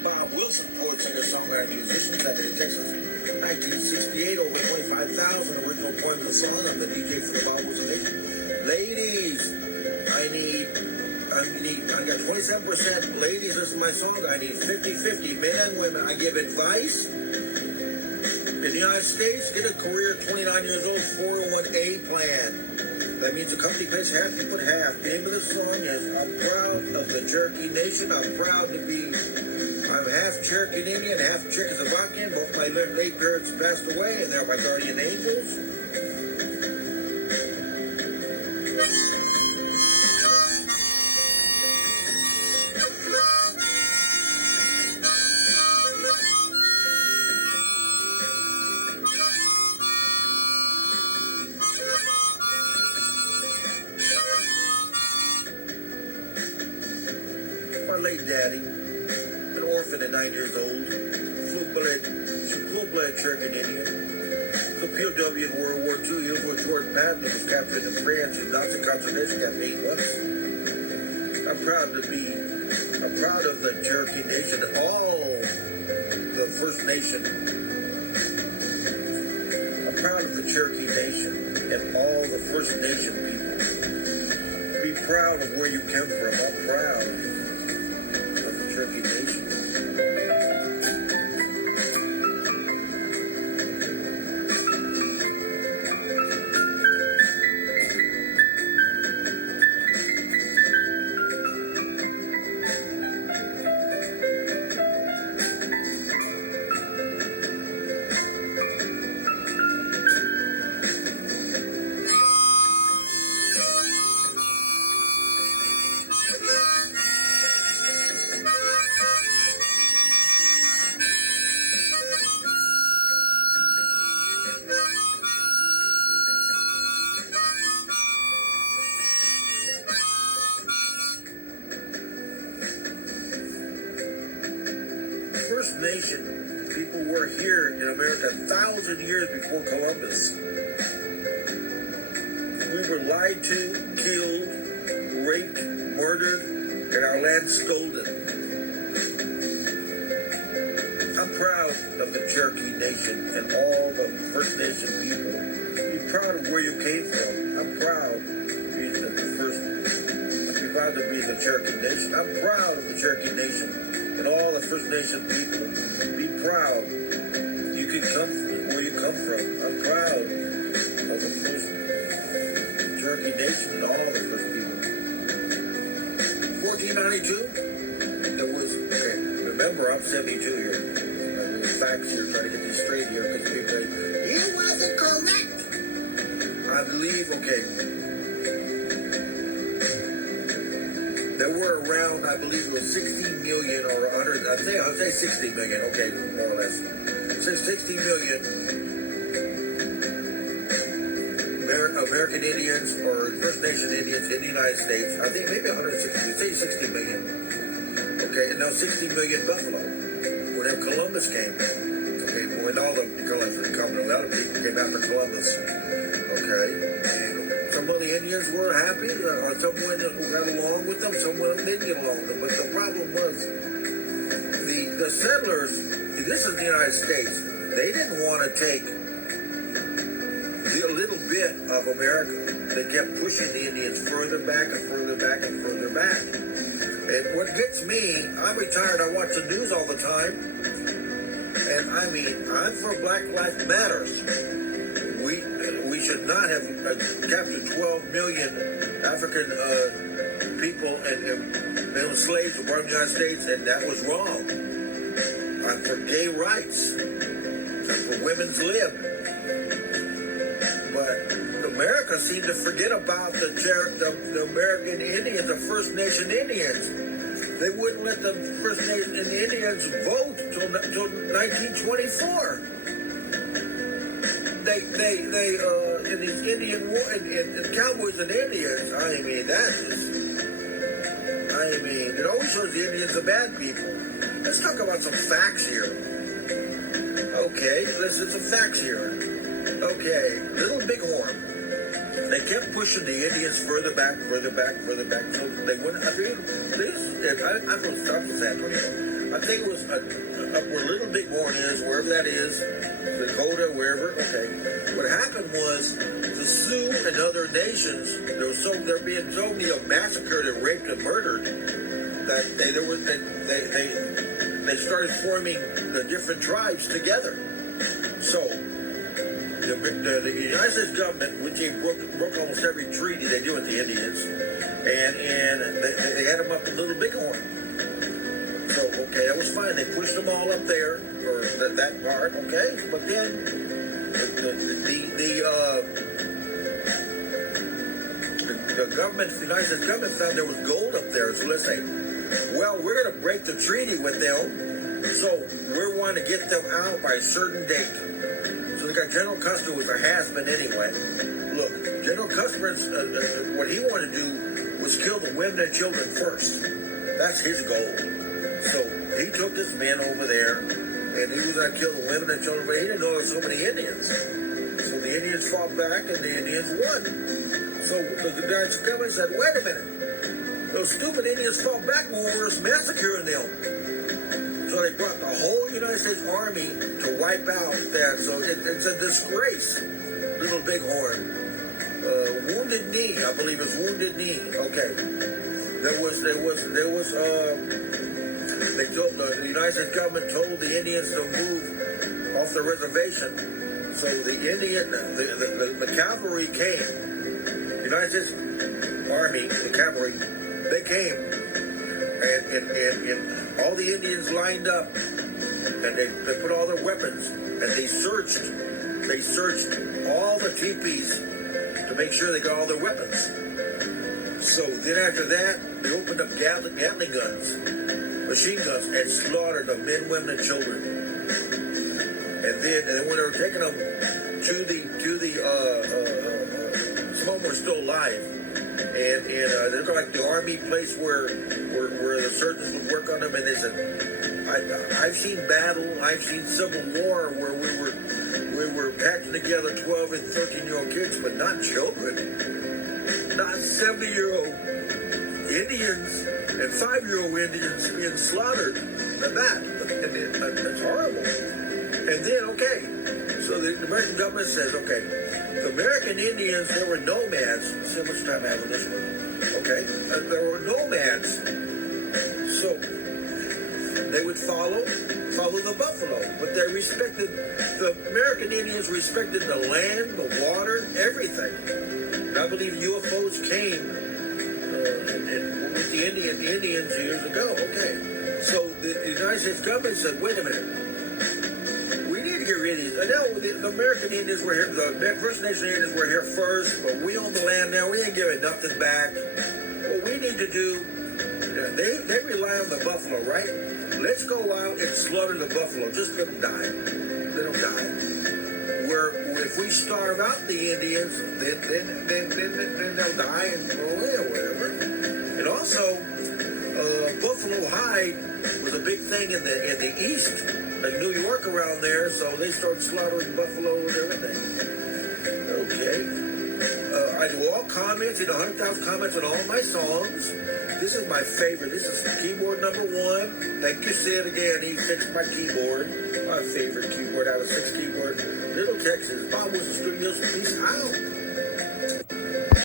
Bob Wilson, poet, singer, songwriter, musician, Saturday, Texas. 1968, over 25,000 original poems of the song. I'm the DJ for the Bob Wilson Nation. Ladies, I got 27% ladies listen to my song. I need 50-50 men and women. I give advice. In the United States, get a career at 29 years old, 401A plan. That means the company pays half, you put half. The name of the song is I'm Proud of the Cherokee Nation. I'm proud to be, I'm half Cherokee Indian, half Czechoslovakian. Both my late parents passed away, and they're my guardian angels. My late daddy, an orphan at 9 years old, full-blood Cherokee Indian. The POW in World War II, he was with George Patton, was captured in France in Nazi concentration camp 8 months. I'm proud of the Cherokee Nation and all the First Nation. I'm proud of the Cherokee Nation and all the First Nation people. Be proud of where you came from. I'm proud of the Cherokee Nation. First Nation people were here in America 1,000 years before Columbus. We were lied to, killed, raped, murdered, and our land stolen. I'm proud of the Cherokee Nation and all the First Nation people. Be proud of where you came from. I'm proud to be the Cherokee Nation. I'm proud of the Cherokee Nation and all the First Nation people. Be proud. You can come from where you come from. I'm proud of the first Cherokee Nation and all the first people. 1492, there was, okay, remember I'm 72 here. I'm doing facts here, trying to get these straight here, because people say, it wasn't correct. I believe, okay, there were around, I believe it was 60 million or 100, I'd say 60 million, okay, more or less. Say 60 million American Indians or First Nation Indians in the United States. I think maybe 160, say 60 million. Okay, and now 60 million Buffalo. When Columbus came, okay, when all the Columbus come, a lot of people came after Columbus. Okay, some of the Indians were happy, or someone who got along with them, someone didn't get along with them. But the problem was the settlers, this is the United States, they didn't want to take a little bit of America. They kept pushing the Indians further back and further back and further back. And what gets me, I'm retired, I watch the news all the time, and I mean, I'm for Black Lives Matters. We should not have captured 12 million African people and slaves who brought to the United States, and that was wrong. I'm for gay rights. I'm for women's lib. But America seemed to forget about the American Indians, the First Nation Indians. They wouldn't let the First Nation Indians vote until 1924. They in these Indian war, and cowboys and Indians, it always shows the Indians are bad people. Let's talk about some facts here. Okay, listen, some facts here. Okay, Little Bighorn. They kept pushing the Indians further back, so they wouldn't. I'm going to stop with that. I think it was up where Little Bighorn is, wherever that is, Dakota, wherever. Okay. What happened was the Sioux and other nations, there being so many massacred and raped and murdered that they started forming the different tribes together. So the United States government, which broke almost every treaty they do with the Indians, and they had them up in Little Bighorn. So, okay, that was fine. They pushed them all up there, or that part, okay? But then the government, the United States government found there was gold up there. So let's say, well, we're going to break the treaty with them, so we're wanting to get them out by a certain date. So they got General Custer, who was a has-been anyway. Look, General Custer, what he wanted to do was kill the women and children first. That's his goal. So he took his men over there, and he was going to kill the women and children, but he didn't know there were so many Indians. So the Indians fought back, and the Indians won. So the United States government said, wait a minute. Those stupid Indians fought back when we were massacring them. So they brought the whole United States Army to wipe out that. So it's a disgrace. Little Bighorn. Wounded Knee, I believe it's Wounded Knee. Okay. The United States government told the Indians to move off the reservation. So the cavalry came. The United States Army, the cavalry, they came. And all the Indians lined up. And they put all their weapons. And they searched all the teepees to make sure they got all their weapons. So then after that, they opened up Gatling guns, machine guns, and slaughtered the men, women, and children. And then when they were taking them to the some of them were still alive, and they're like the army place where the surgeons would work on them, and they said, I've seen battle, I've seen civil war where we were patching together 12 and 13-year-old kids, but not children, not 70-year-old Indians and 5-year-old Indians being slaughtered. It's horrible. And then, okay, so the American government says, okay, the American Indians, they were nomads. See how much time I have on this one. Okay, there were nomads. So they would follow the buffalo, but they respected, the American Indians respected the land, the water, everything. And I believe UFOs came with the Indians years ago. Okay, so the United States government said, wait a minute, we need to get rid of these. I know the American Indians were here, the First Nation Indians were here first, but we own the land now, we ain't giving nothing back. What we need to do, they rely on the buffalo, right? Let's go out and slaughter the buffalo. Just let them die. Let them die. If we starve out the Indians, then they'll die and go away or whatever. And also, buffalo hide was a big thing in the East, like New York around there. So they started slaughtering buffalo and everything. Okay. I do all comments, 100,000 comments on all my songs. This is my favorite. This is keyboard number 1. Thank you, Sid, again. He fixed my keyboard. My favorite keyboard out of 6 keyboards. Little Texas. Bob was a studio. Peace out.